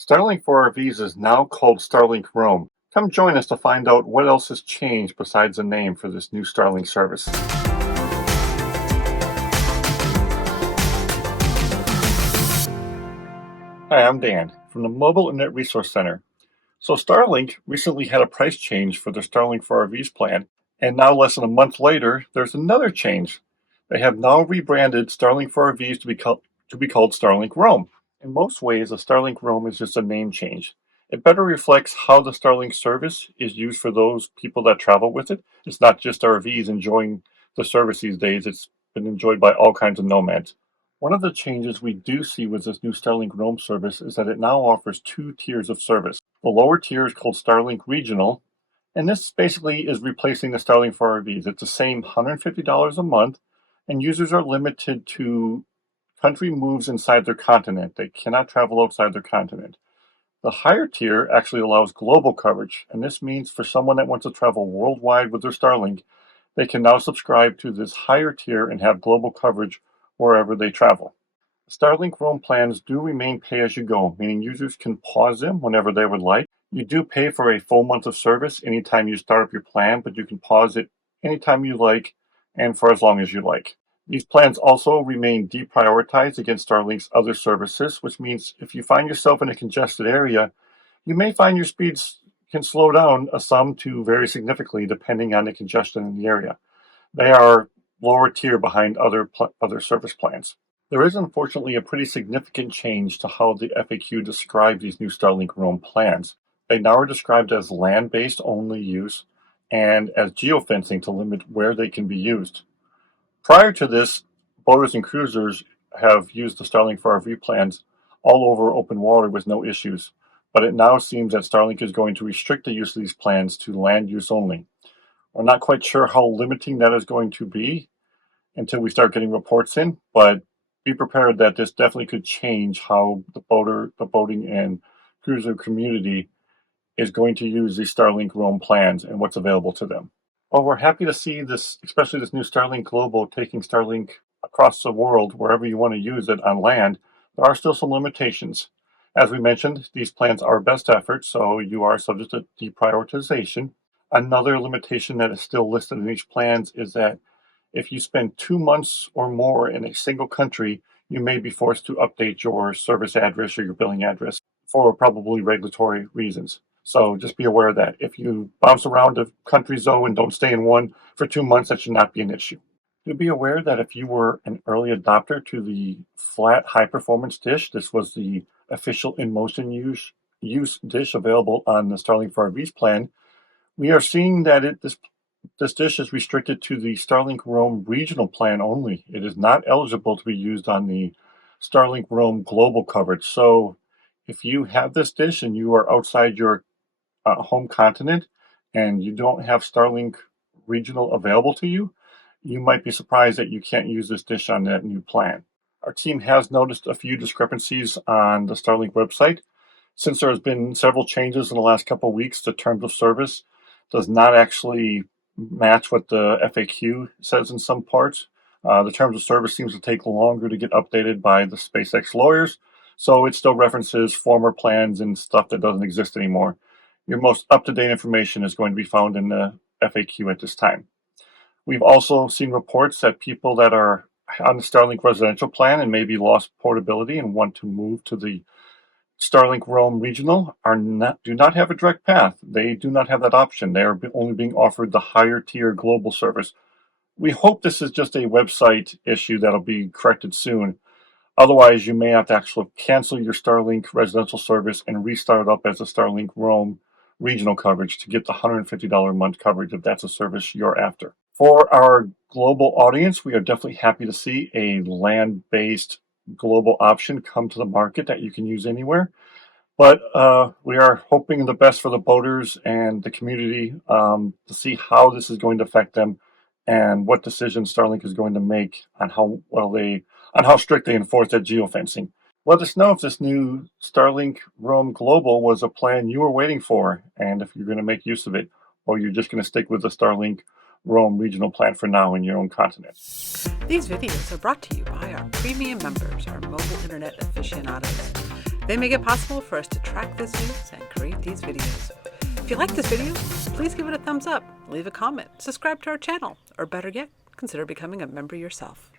Starlink for RVs is now called Starlink Roam. Come join us to find out what else has changed besides the name for this new Starlink service. Hi, I'm Dan from the Mobile Internet Resource Center. So Starlink recently had a price change for their Starlink for RVs plan, and now less than a month later, there's another change. They have now rebranded Starlink for RVs to be called Starlink Roam. In most ways, a Starlink Roam is just a name change. It better reflects how the Starlink service is used for those people that travel with it. It's not just RVs enjoying the service these days, it's been enjoyed by all kinds of nomads. One of the changes we do see with this new Starlink Roam service is that it now offers two tiers of service. The lower tier is called Starlink Regional, and this basically is replacing the Starlink for RVs. It's the same $150 a month, and users are limited to country moves inside their continent. They cannot travel outside their continent. The higher tier actually allows global coverage, and this means for someone that wants to travel worldwide with their Starlink, they can now subscribe to this higher tier and have global coverage wherever they travel. Starlink Roam plans do remain pay-as-you-go, meaning users can pause them whenever they would like. You do pay for a full month of service anytime you start up your plan, but you can pause it anytime you like and for as long as you like. These plans also remain deprioritized against Starlink's other services, which means if you find yourself in a congested area, you may find your speeds can slow down some to vary significantly depending on the congestion in the area. They are lower tier behind other service plans. There is unfortunately a pretty significant change to how the FAQ describes these new Starlink Roam plans. They now are described as land-based only use and as geofencing to limit where they can be used. Prior to this, boaters and cruisers have used the Starlink for RV plans all over open water with no issues, but it now seems that Starlink is going to restrict the use of these plans to land use only. We're not quite sure how limiting that is going to be until we start getting reports in, but be prepared that this definitely could change how the boating and cruiser community is going to use these Starlink Roam plans and what's available to them. Well, we're happy to see this, especially this new Starlink Global taking Starlink across the world, wherever you want to use it on land. There are still some limitations. As we mentioned, these plans are best efforts, so you are subject to deprioritization. Another limitation that is still listed in these plans is that if you spend 2 months or more in a single country, you may be forced to update your service address or your billing address for probably regulatory reasons. So just be aware of that. If you bounce around a country zone and don't stay in one for 2 months, that should not be an issue. Do be aware that if you were an early adopter to the flat high-performance dish, this was the official in-motion use dish available on the Starlink for RVs plan, we are seeing that this dish is restricted to the Starlink Roam regional plan only. It is not eligible to be used on the Starlink Roam global coverage. So if you have this dish and you are outside your home continent and you don't have Starlink regional available to you, you might be surprised that you can't use this dish on that new plan. Our team has noticed a few discrepancies on the Starlink website. Since there has been several changes in the last couple of weeks, the terms of service does not actually match what the FAQ says in some parts. The terms of service seems to take longer to get updated by the SpaceX lawyers, so it still references former plans and stuff that doesn't exist anymore. Your most up-to-date information is going to be found in the FAQ at this time. We've also seen reports that people that are on the Starlink residential plan and maybe lost portability and want to move to the Starlink Roam Regional do not have a direct path. They do not have that option. They are only being offered the higher tier global service. We hope this is just a website issue that'll be corrected soon. Otherwise, you may have to actually cancel your Starlink residential service and restart it up as a Starlink Roam regional coverage to get the $150 a month coverage if that's a service you're after. For our global audience, we are definitely happy to see a land-based global option come to the market that you can use anywhere. But we are hoping the best for the boaters and the community to see how this is going to affect them and what decisions Starlink is going to make on how strict they enforce that geofencing. Let us know if this new Starlink Roam Global was a plan you were waiting for, and if you're going to make use of it, or you're just going to stick with the Starlink Roam regional plan for now in your own continent. These videos are brought to you by our premium members, our mobile internet aficionados. They make it possible for us to track this news and create these videos. If you like this video, please give it a thumbs up, leave a comment, subscribe to our channel, or better yet, consider becoming a member yourself.